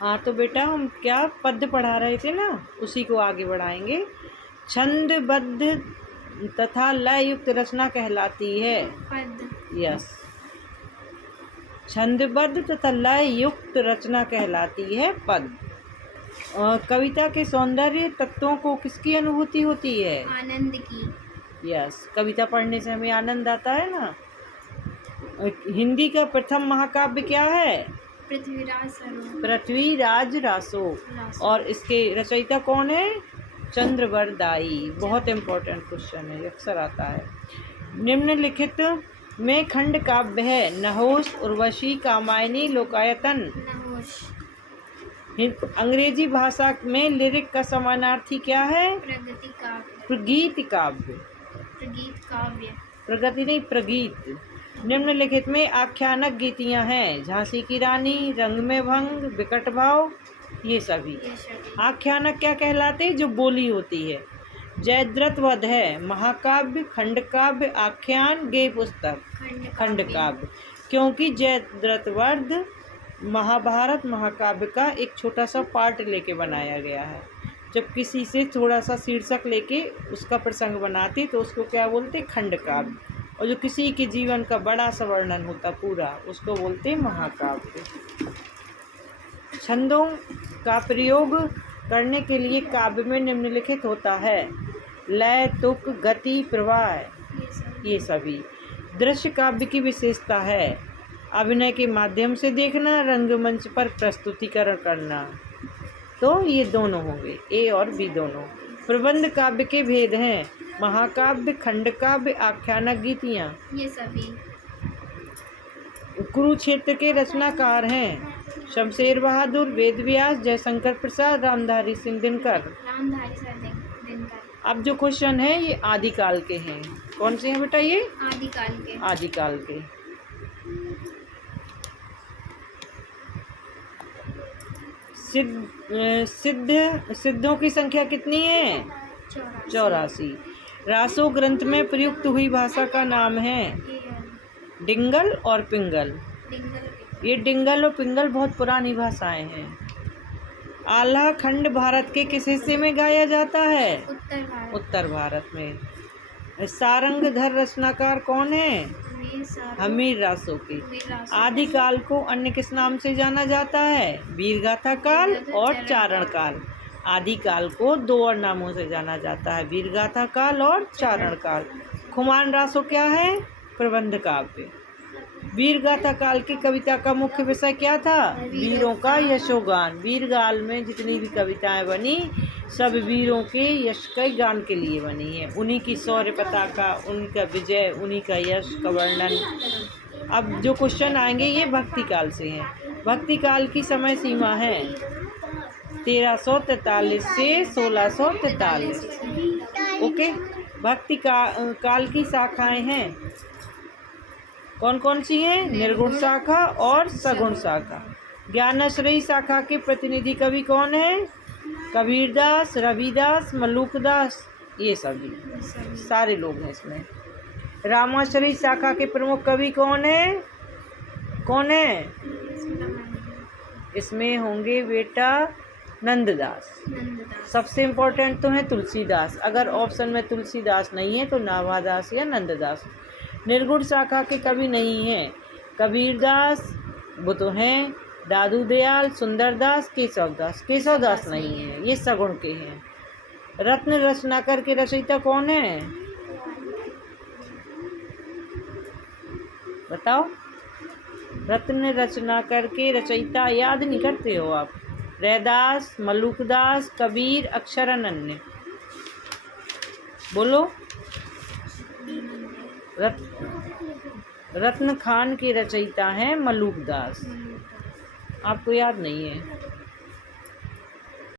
हाँ तो बेटा हम क्या पद्य पढ़ा रहे थे ना, उसी को आगे बढ़ाएंगे। छंदबद्ध तथा लय युक्त रचना कहलाती है पद। यस, छंदबद्ध तथा लय युक्त रचना कहलाती है पद। कविता के सौंदर्य तत्वों को किसकी अनुभूति होती है? आनंद की। यस, कविता पढ़ने से हमें आनंद आता है ना। हिंदी का प्रथम महाकाव्य क्या है? पृथ्वीराज रासो। और इसके रचयिता कौन है? चंद्रवरदाई। बहुत इम्पोर्टेंट क्वेश्चन है, अक्सर आता है। निम्नलिखित में खंड काव्य है? नहोश, उर्वशी, कामायनी, लोकायतन। अंग्रेजी भाषा में लिरिक का समानार्थी क्या है? प्रगीत काव्य। प्रगति नहीं, प्रगीत। निम्नलिखित में आख्यानक गीतियां हैं? झांसी की रानी, रंग में भंग, विकट भाव, ये सभी। आख्यानक क्या कहलाते? जो बोली होती है। जयद्रथ वध है महाकाव्य, खंड काव्य, आख्यान, गेय पुस्तक, खंड काव्य। क्योंकि जयद्रथ वध महाभारत महाकाव्य का एक छोटा सा पार्ट लेके बनाया गया है। जब किसी से थोड़ा सा शीर्षक लेके उसका प्रसंग बनाते तो उसको क्या बोलते? खंड काव्य। और जो किसी के जीवन का बड़ा सा वर्णन होता पूरा, उसको बोलते महाकाव्य। छंदों का प्रयोग करने के लिए काव्य में निम्नलिखित होता है? लय, तुक, गति, प्रवाह, ये सभी। दृश्य काव्य की विशेषता है? अभिनय के माध्यम से देखना, रंगमंच पर प्रस्तुतिकरण करना। तो ये दोनों होंगे, ए और बी दोनों। प्रबंध काव्य के भेद हैं? महाकाव्य, खंड काव्य, आख्यानक गीतियाँ, ये सभी। कुरुक्षेत्र के रचनाकार हैं? शमशेर बहादुर, वेद व्यास, जयशंकर प्रसाद, रामधारी सिंह दिनकर। अब जो क्वेश्चन है ये आदिकाल के हैं। कौन से हैं बेटा ये? आदिकाल के। आदिकाल के। सिद्धों की संख्या कितनी है? 84। रासो ग्रंथ में प्रयुक्त हुई भाषा का नाम है? डिंगल और पिंगल। ये डिंगल और पिंगल बहुत पुरानी भाषाएं हैं। आल्हा खंड भारत के किस हिस्से में गाया जाता है? उत्तर भारत में। सारंगधर रचनाकार कौन है? हमीर रासो की। आदिकाल को अन्य किस नाम से जाना जाता है? वीरगाथा काल और चारण काल। आदिकाल को दो और नामों से जाना जाता है, वीरगाथा काल और चारण काल। खुमान रासो क्या है? प्रबंध काव्य। वीरगाथा काल की कविता का मुख्य विषय क्या था? वीरों का यशोगान। वीरगाल में जितनी भी कविताएं बनी सब वीरों के यश के गान के लिए बनी है। उन्हीं की शौर्य पताका, उनका विजय, उन्हीं का यश का वर्णन। अब जो क्वेश्चन आएंगे ये भक्ति काल से हैं। भक्ति काल की समय सीमा है 1343 से 1643। ओके। भक्ति काल की शाखाएं हैं? कौन कौन सी हैं? निर्गुण शाखा और सगुण शाखा। ज्ञानाश्रयी शाखा के प्रतिनिधि कवि कौन है? कबीरदास, रविदास, मल्लुकदास, ये सभी सारे लोग हैं इसमें। रामाश्रयी शाखा के प्रमुख कवि कौन है? कौन है? इसमें होंगे बेटा नंददास। सबसे इम्पोर्टेंट तो है तुलसीदास। अगर ऑप्शन में तुलसीदास नहीं है तो नाभादास या नंददास। निर्गुण शाखा के कवि नहीं हैं? कबीरदास, वो तो हैं दादू दयाल, सुंदरदास, केशवदास। केशवदास नहीं है, ये सगुण के हैं। रत्न रचनाकर के रचयिता कौन है? बताओ। रत्न रचनाकर के रचयिता याद नहीं करते हो आप? रैदास, मल्लुकदास, कबीर, अक्षरानन्य। बोलो। रत्न खान के रचयिता हैं मल्लुकदास। आपको याद नहीं है?